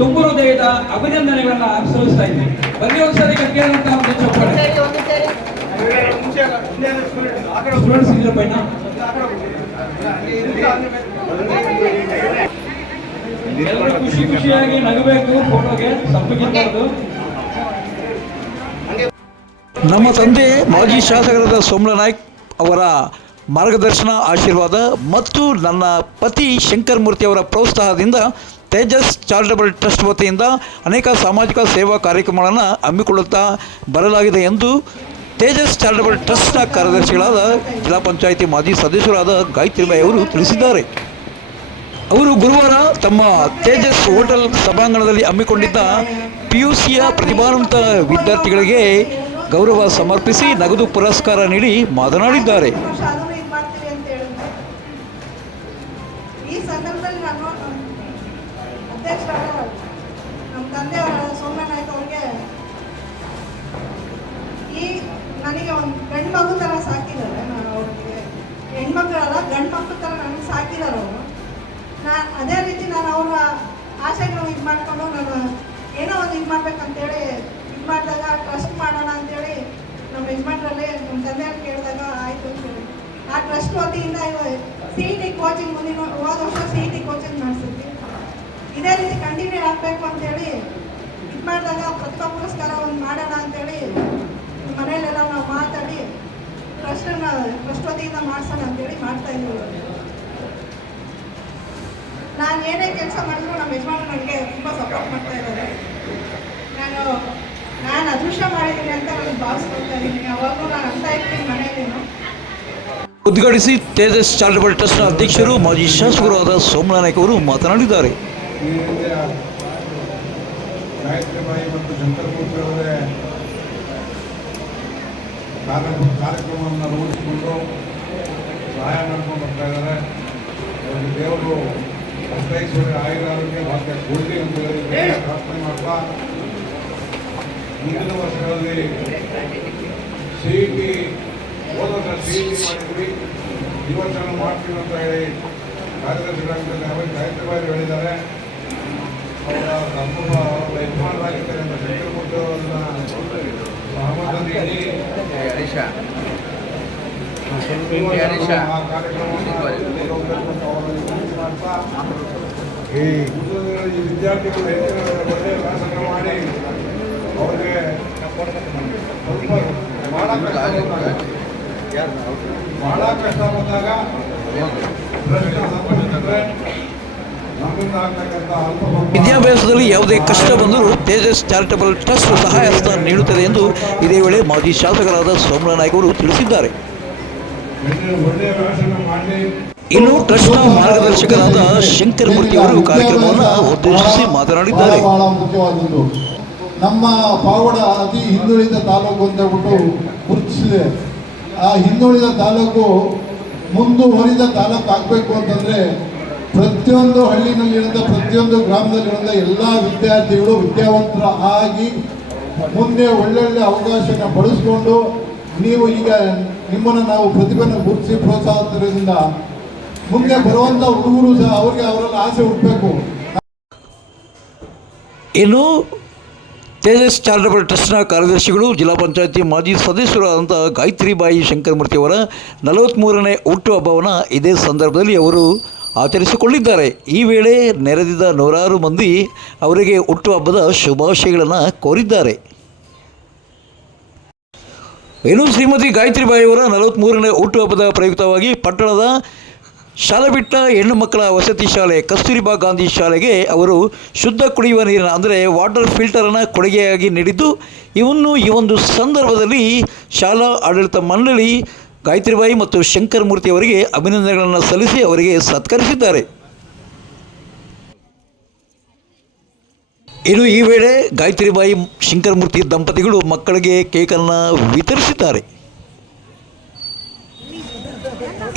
ತುಂಬ ಹೃದಯದ ಅಭಿನಂದನೆಗಳನ್ನ ಸಲ್ಲಿಸ್ತಾ ಇದ್ದೀನಿ. ಬನ್ನಿ ಒಂದ್ಸರಿ ಕೇಳುವಂತ ಒಂದು ಚಪ್ಪಾಳೆ. ಸ್ಟೂಡೆಂಟ್ಸ್ ಇದ್ರಪ್ಪಣ್ಣ, ಎಲ್ಲರೂ ಖುಷಿ ಖುಷಿಯಾಗಿ ನಗಬೇಕು, ಫೋಟೋಗೆ ಸಪ್ಪಗಿರಬಾರ್ದು. ನಮ್ಮ ತಂದೆ ಮಾಜಿ ಶಾಸಕರಾದ ಸೋಮಲ ನಾಯ್ಕ್ ಅವರ ಮಾರ್ಗದರ್ಶನ, ಆಶೀರ್ವಾದ ಮತ್ತು ನನ್ನ ಪತಿ ಶಂಕರ್ ಮೂರ್ತಿ ಅವರ ಪ್ರೋತ್ಸಾಹದಿಂದ ತೇಜಸ್ ಚಾರಿಟಬಲ್ ಟ್ರಸ್ಟ್ ವತಿಯಿಂದ ಅನೇಕ ಸಾಮಾಜಿಕ ಸೇವಾ ಕಾರ್ಯಕ್ರಮಗಳನ್ನು ಹಮ್ಮಿಕೊಳ್ಳುತ್ತಾ ಬರಲಾಗಿದೆ ಎಂದು ತೇಜಸ್ ಚಾರಿಟಬಲ್ ಟ್ರಸ್ಟ್ನ ಕಾರ್ಯದರ್ಶಿಗಳಾದ ಜಿಲ್ಲಾ ಪಂಚಾಯಿತಿ ಮಾಜಿ ಸದಸ್ಯರಾದ ಗಾಯತ್ರಿಬಾಯಿ ಅವರು ತಿಳಿಸಿದ್ದಾರೆ. ಅವರು ಗುರುವಾರ ತಮ್ಮ ತೇಜಸ್ ಹೋಟೆಲ್ ಸಭಾಂಗಣದಲ್ಲಿ ಹಮ್ಮಿಕೊಂಡಿದ್ದ PUCಯ ಪ್ರತಿಭಾವಂತ ವಿದ್ಯಾರ್ಥಿಗಳಿಗೆ ಗೌರವ ಸಮರ್ಪಿಸಿ ನಗದು ಪುರಸ್ಕಾರ ನೀಡಿ ಮಾತನಾಡಿದ್ದಾರೆ. ಈ ಸಂದರ್ಭದಲ್ಲಿ ನಾನು ಅಧ್ಯಕ್ಷರಾದ ನಮ್ಮ ತಂದೆಯವರ ಸೋಮಣ್ಣ ನಾಯ್ಕ ಅವ್ರಿಗೆ ನನಗೆ ಒಂದು ಗಂಡು ಮಗು ಥರ ಸಾಕಿದ್ದಾರೆ. ನಾನು ಅವ್ರಿಗೆ ಹೆಣ್ಮಕ್ಳಲ್ಲ, ಗಂಡು ಮಕ್ಕಳ ಥರ ನನಗೆ ಸಾಕಿದ್ದಾರೆ ಅವರು. ಅದೇ ರೀತಿ ನಾನು ಅವರ ಆಸೆಗಳು ಇದು ಮಾಡಿಕೊಂಡು ನಾನು ಏನೋ ಒಂದು ಇದು ಮಾಡ್ಬೇಕಂತೇಳಿ ಇದು ಮಾಡಿದಾಗ ಟ್ರಸ್ಟ್ ಮಾಡೋಣ ಅಂತೇಳಿ ನಮ್ಮ ಯಜಮಾನ್ರಲ್ಲಿ ನಮ್ಮ ತಂದೆಯವ್ರು ಕೇಳಿದಾಗ ಆಯಿತು ಅಂತೇಳಿ ಆ ಟ್ರಸ್ಟ್ ವತಿಯಿಂದ CET ಕೋಚಿಂಗ್ ಮುಂದಿನ ಹೋದ ವರ್ಷ CET ಕೋಚಿಂಗ್ ಮಾಡಿಸಿದ್ವಿ. ಇದೇ ರೀತಿ ಕಂಟಿನ್ಯೂ ಆಗಬೇಕು ಅಂತೇಳಿ ಇದು ಮಾಡಿದಾಗ ಪ್ರತಿಭಾ ಪುರಸ್ಕಾರ ಒಂದು ಮಾಡೋಣ ಅಂತೇಳಿ ಮನೆಯಲ್ಲೆಲ್ಲ ನಾವು ಮಾತಾಡಿ ಟ್ರಸ್ಟ್ ವತಿಯಿಂದ ಮಾಡಿಸೋಣ ಅಂತೇಳಿ ಮಾಡ್ತಾಯಿದ್ದೀವಿ. ನಾನು ಏನೇ ಕೆಲಸ ಮಾಡಿದ್ರು ನಮ್ಮ ಯಜಮಾನ ನನಗೆ ತುಂಬ ಸಪೋರ್ಟ್ ಮಾಡ್ತಾ ಇದ್ದಾರೆ. ನಾನು ಅದೃಷ್ಟ ಮಾಡಿದ್ದೀನಿ ಅಂತ ನನಗೆ ಭಾವಿಸ್ಕೊಳ್ತಾ ಇದ್ದೀನಿ. ಅವಾಗೂ ನಾನು ಅಂತ ಇರ್ತೀನಿ ಮನೆಯಲ್ಲೇನು. ಉದ್ಘಾಟಿಸಿ ತೇಜಸ್ ಚಾರಿಟಬಲ್ ಟ್ರಸ್ಟ್ನ ಅಧ್ಯಕ್ಷರು ಮಾಜಿ ಶಾಸಕರು ಆದ ಸೋಮಲ ನಾಯ್ಕ ಅವರು ಮಾತನಾಡಿದ್ದಾರೆ. ಗಾಯತ್ರಿಬಾಯಿ ಮತ್ತು ಶಂಕರ್ ಮೂರ್ತಿ ಅವರೇ ಕಾರ್ಯಕ್ರಮವನ್ನು ರೂಢಿಸಿಕೊಂಡು ಸಹಾಯ ಮಾಡ್ಕೊಂಡು ಬರ್ತಾ ಇದ್ದಾರೆ. ಅವರಿಗೆ ದೇವರು ಅರ್ಥೈಶ್ವರ್ಯ, ಆಯುರಾರೋಗ್ಯ ಭಾಗ್ಯ ಕೊಡಲಿ ಅಂತ ಹೇಳಿ ಪ್ರಾರ್ಥನೆ ಮಾಡ್ತಾ, ಮುಂದಿನ ವರ್ಷಗಳಲ್ಲಿ CET ಹೋದ ವರ್ಷ CET ಮಾಡಿದ್ವಿ, ಈ ವರ್ಷ ಮಾಡ್ತೀವಿ ಅಂತ ಹೇಳಿ ಕಾರ್ಯದರ್ಶಿಗಳಾಗಿದ್ದಾರೆ. ಅವರು ಗಾಯತ್ರಿಬಾಯಿ ಹೇಳಿದ್ದಾರೆ. ಅವರ ತಮ್ಮ ಯಜಮಾನರಾಗಿದ್ದಾರೆ ಅಂತ ಶಂಕರ್ ಮೂರ್ತಿ ಅವರನ್ನ ಸಹಮತ ನೀಡಿ ಆ ಕಾರ್ಯಕ್ರಮವನ್ನು ಮಾಡ್ತಾ ಈ ವಿದ್ಯಾರ್ಥಿಗಳು ಹೆಚ್ಚಿನ ಒಳ್ಳೆಯ ವ್ಯಾಸಂಗ ಮಾಡಿ ಅವ್ರಿಗೆ ಬಹಳ ಕಷ್ಟ ಬಂದಾಗ ವಿದ್ಯಾಭ್ಯಾಸದಲ್ಲಿ ಯಾವುದೇ ಕಷ್ಟ ಬಂದರೂ ತೇಜಸ್ ಚಾರಿಟಬಲ್ ಟ್ರಸ್ಟ್ ಸಹಾಯ ಹಸ್ತ ನೀಡುತ್ತದೆ ಎಂದು ಇದೇ ವೇಳೆ ಮಾಜಿ ಶಾಸಕರಾದ ಸೋಮಲ ನಾಯ್ಕ ಅವರು ತಿಳಿಸಿದ್ದಾರೆ. ಇನ್ನು ಟ್ರಸ್ಟ್ನ ಮಾರ್ಗದರ್ಶಕರಾದ ಶಂಕರ್ ಮೂರ್ತಿ ಅವರು ಕಾರ್ಯಕ್ರಮವನ್ನು ಉದ್ದೇಶಿಸಿ ಮಾತನಾಡಿದ್ದಾರೆ. ಬಹಳ ಮುಖ್ಯವಾದದ್ದು, ನಮ್ಮ ಪಾವಗಡ ಅತಿ ಹಿಂದುಳಿದ ತಾಲೂಕು ಅಂತ ಬಿಟ್ಟು ಗುರುತಿಸಿದೆ. ಆ ಹಿಂದುಳಿದ ತಾಲೂಕು ಮುಂದುವರಿದ ತಾಲೂಕು ಆಗಬೇಕು ಅಂತಂದರೆ ಪ್ರತಿಯೊಂದು ಹಳ್ಳಿನಲ್ಲಿರೋಂಥ ಪ್ರತಿಯೊಂದು ಗ್ರಾಮದಲ್ಲಿರೋಂಥ ಎಲ್ಲ ವಿದ್ಯಾರ್ಥಿಗಳು ವಿದ್ಯಾವಂತರ ಆಗಿ ಮುಂದೆ ಒಳ್ಳೊಳ್ಳೆ ಅವಕಾಶನ ಬಳಸ್ಕೊಂಡು, ನೀವು ಈಗ ನಿಮ್ಮನ್ನು ನಾವು ಪ್ರತಿಭೆಯನ್ನು ಗುರುತಿಸಿ ಪ್ರೋತ್ಸಾಹದಿಂದ ಮುಂದೆ ಬರುವಂಥ ಹುಡುಗರು ಸಹ ಅವರಿಗೆ ಅವರಲ್ಲಿ ಆಸೆ ಹುಟ್ಟಬೇಕು. ಇನ್ನು ತೇಜಸ್ ಚಾರಿಟಬಲ್ ಟ್ರಸ್ಟ್ನ ಕಾರ್ಯದರ್ಶಿಗಳು ಜಿಲ್ಲಾ ಪಂಚಾಯಿತಿ ಮಾಜಿ ಸದಸ್ಯರಾದಂಥ ಗಾಯತ್ರಿಬಾಯಿ ಶಂಕರ್ ಮೂರ್ತಿಯವರ 43ನೇ ಹುಟ್ಟುಹಬ್ಬವನ್ನು ಇದೇ ಸಂದರ್ಭದಲ್ಲಿ ಅವರು ಆಚರಿಸಿಕೊಂಡಿದ್ದಾರೆ. ಈ ವೇಳೆ ನೆರೆದಿದ್ದ ನೂರಾರು ಮಂದಿ ಅವರಿಗೆ ಹುಟ್ಟುಹಬ್ಬದ ಶುಭಾಶಯಗಳನ್ನು ಕೋರಿದ್ದಾರೆ. ಇನ್ನು ಶ್ರೀಮತಿ ಗಾಯತ್ರಿಬಾಯಿಯವರ 43ನೇ ಹುಟ್ಟುಹಬ್ಬದ ಪ್ರಯುಕ್ತವಾಗಿ ಪಟ್ಟಣದ ಶಾಲೆ ಬಿಟ್ಟ ಹೆಣ್ಣು ಮಕ್ಕಳ ವಸತಿ ಶಾಲೆ ಕಸ್ತೂರಿಬಾ ಗಾಂಧಿ ಶಾಲೆಗೆ ಅವರು ಶುದ್ಧ ಕುಡಿಯುವ ನೀರಿನ ಅಂದರೆ ವಾಟರ್ ಫಿಲ್ಟರನ್ನು ಕೊಡುಗೆಯಾಗಿ ನೀಡಿದ್ದು, ಈ ಒಂದು ಸಂದರ್ಭದಲ್ಲಿ ಶಾಲಾ ಆಡಳಿತ ಮಂಡಳಿ ಗಾಯತ್ರಿಬಾಯಿ ಮತ್ತು ಶಂಕರ್ ಮೂರ್ತಿ ಅವರಿಗೆ ಅಭಿನಂದನೆಗಳನ್ನು ಸಲ್ಲಿಸಿ ಅವರಿಗೆ ಸತ್ಕರಿಸಿದ್ದಾರೆ. ಇನ್ನು ಈ ವೇಳೆ ಗಾಯತ್ರಿಬಾಯಿ ಶಂಕರ್ ಮೂರ್ತಿ ದಂಪತಿಗಳು ಮಕ್ಕಳಿಗೆ ಕೇಕನ್ನು ವಿತರಿಸಿದ್ದಾರೆ.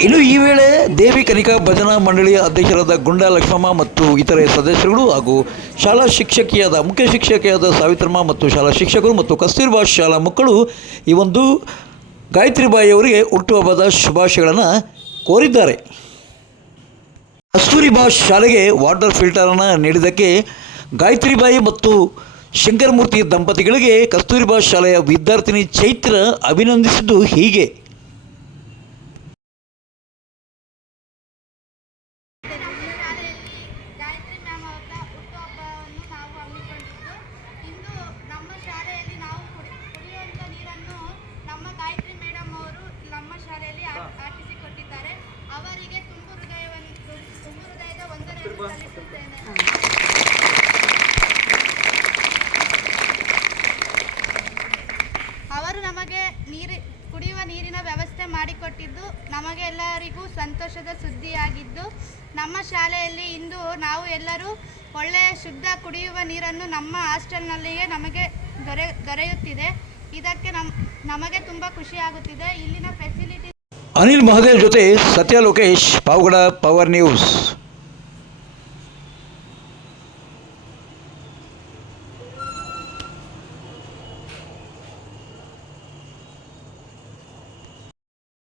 ಇನ್ನು ಈ ವೇಳೆ ದೇವಿ ಕನಿಕಾ ಭಜನಾ ಮಂಡಳಿಯ ಅಧ್ಯಕ್ಷರಾದ ಗುಂಡಾ ಲಕ್ಷ್ಮಮ್ಮ ಮತ್ತು ಇತರೆ ಸದಸ್ಯರುಗಳು ಹಾಗೂ ಶಾಲಾ ಶಿಕ್ಷಕಿಯಾದ ಮುಖ್ಯ ಶಿಕ್ಷಕಿಯಾದ ಸಾವಿತ್ರಮ್ಮ ಮತ್ತು ಶಾಲಾ ಶಿಕ್ಷಕರು ಮತ್ತು ಕಸ್ತೂರ್ಬಾ ಶಾಲಾ ಮಕ್ಕಳು ಈ ಒಂದು ಗಾಯತ್ರಿಬಾಯಿಯವರಿಗೆ ಹುಟ್ಟುಹಬ್ಬದ ಶುಭಾಶಯಗಳನ್ನು ಕೋರಿದ್ದಾರೆ. ಕಸ್ತೂರಿಬಾ ಶಾಲೆಗೆ ವಾಟರ್ ಫಿಲ್ಟರನ್ನು ನೀಡಿದ್ದಕ್ಕೆ ಗಾಯತ್ರಿಬಾಯಿ ಮತ್ತು ಶಂಕರಮೂರ್ತಿ ದಂಪತಿಗಳಿಗೆ ಕಸ್ತೂರಿಬಾ ಶಾಲೆಯ ವಿದ್ಯಾರ್ಥಿನಿ ಚೈತ್ರ ಅಭಿನಂದಿಸಿದ್ದು ಹೀಗೆ. ಗಾಯತ್ರಿ ಮ್ಯಾಮ್ ಅವರ ಹುಟ್ಟುಹಬ್ಬವನ್ನು ನಾವು ಹಮ್ಮಿಕೊಂಡಿದ್ದು ಇಂದು ನಮ್ಮ ಶಾಲೆಯಲ್ಲಿ ನಾವು ಕುಡಿಯುವಂಥ ನೀರನ್ನು ನಮ್ಮ ಗಾಯತ್ರಿ ಮೇಡಮ್ ಅವರು ನಮ್ಮ ಶಾಲೆಯಲ್ಲಿ ಹಾಕಿಸಿಕೊಟ್ಟಿದ್ದಾರೆ. ಅವರಿಗೆ ತುಂಬು ಹೃದಯದ ವಂದನೆಯನ್ನು ಸಲ್ಲಿಸುತ್ತೇನೆ. ಅವರು ನಮಗೆ ಕುಡಿಯುವ ನೀರಿನ ವ್ಯವಸ್ಥೆ ಮಾಡಿಕೊಟ್ಟಿದ್ದು ನಮಗೆ ಎಲ್ಲರಿಗೂ ಸಂತೋಷದ ಸುದ್ದಿಯಾಗಿದ್ದು, ನಮ್ಮ ಶಾಲೆಯಲ್ಲಿ ಇಂದು ನಾವು ಎಲ್ಲರೂ ಒಳ್ಳೆಯ ಶುದ್ಧ ಕುಡಿಯುವ ನೀರನ್ನು ನಮ್ಮ ಹಾಸ್ಟೆಲ್ನಲ್ಲಿಯೇ ನಮಗೆ ದೊರೆಯುತ್ತಿದೆ. ಇದಕ್ಕೆ ನಮಗೆ ತುಂಬ ಖುಷಿಯಾಗುತ್ತಿದೆ. ಇಲ್ಲಿನ ಫೆಸಿಲಿಟಿ. ಅನಿಲ್ ಮಹದೇವ್ ಜೊತೆ ಸತ್ಯ ಲೋಕೇಶ್, ಪಾವಗಡ ಪವರ್ ನ್ಯೂಸ್.